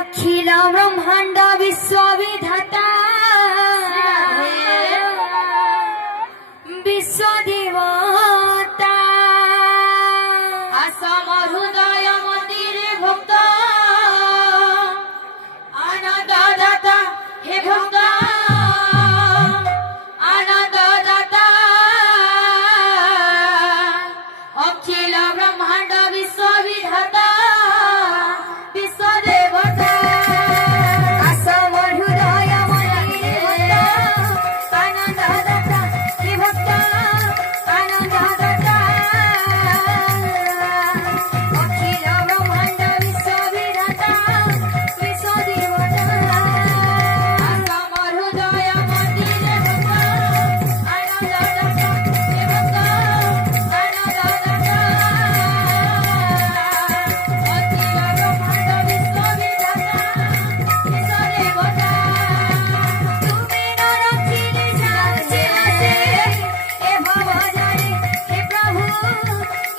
अखिल ब्रह्मांड विश्वविधाता विश्वदेवता असम हृदय मंदिर भक्त आनंद दाता हे भक्त आनंद दाता अखिल ब्रह्मांड विश्वविधाता विश्वदेवता असम हृदय मंदिर भक्त आनंद दाता हे भक्त आनंद दाता अखिल ब्रह्मांड विश्वविधाता विश्वदेवता असम हृदय मंदिर भक्त आनंद दाता हे भक्त आनंद दाता अखिल ब्रह्मांड विश्वविधाता विश्वदेवता तुम्हें न रखिले जाचे आसे ए भव जड़े हे प्रभु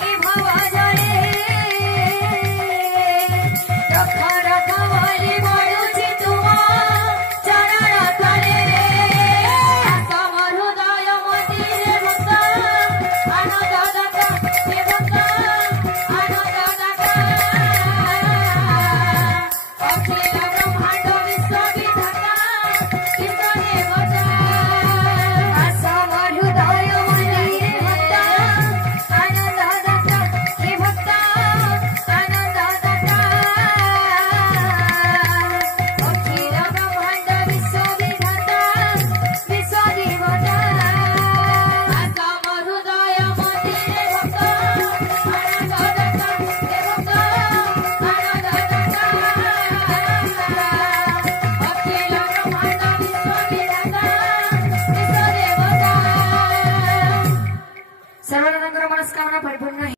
ए भव जड़े रख रख बोली बड़ुची तुम चरण तले असम हृदय मंदिर भक्त आनंद दाता हे भक्त आनंद दाता अखिल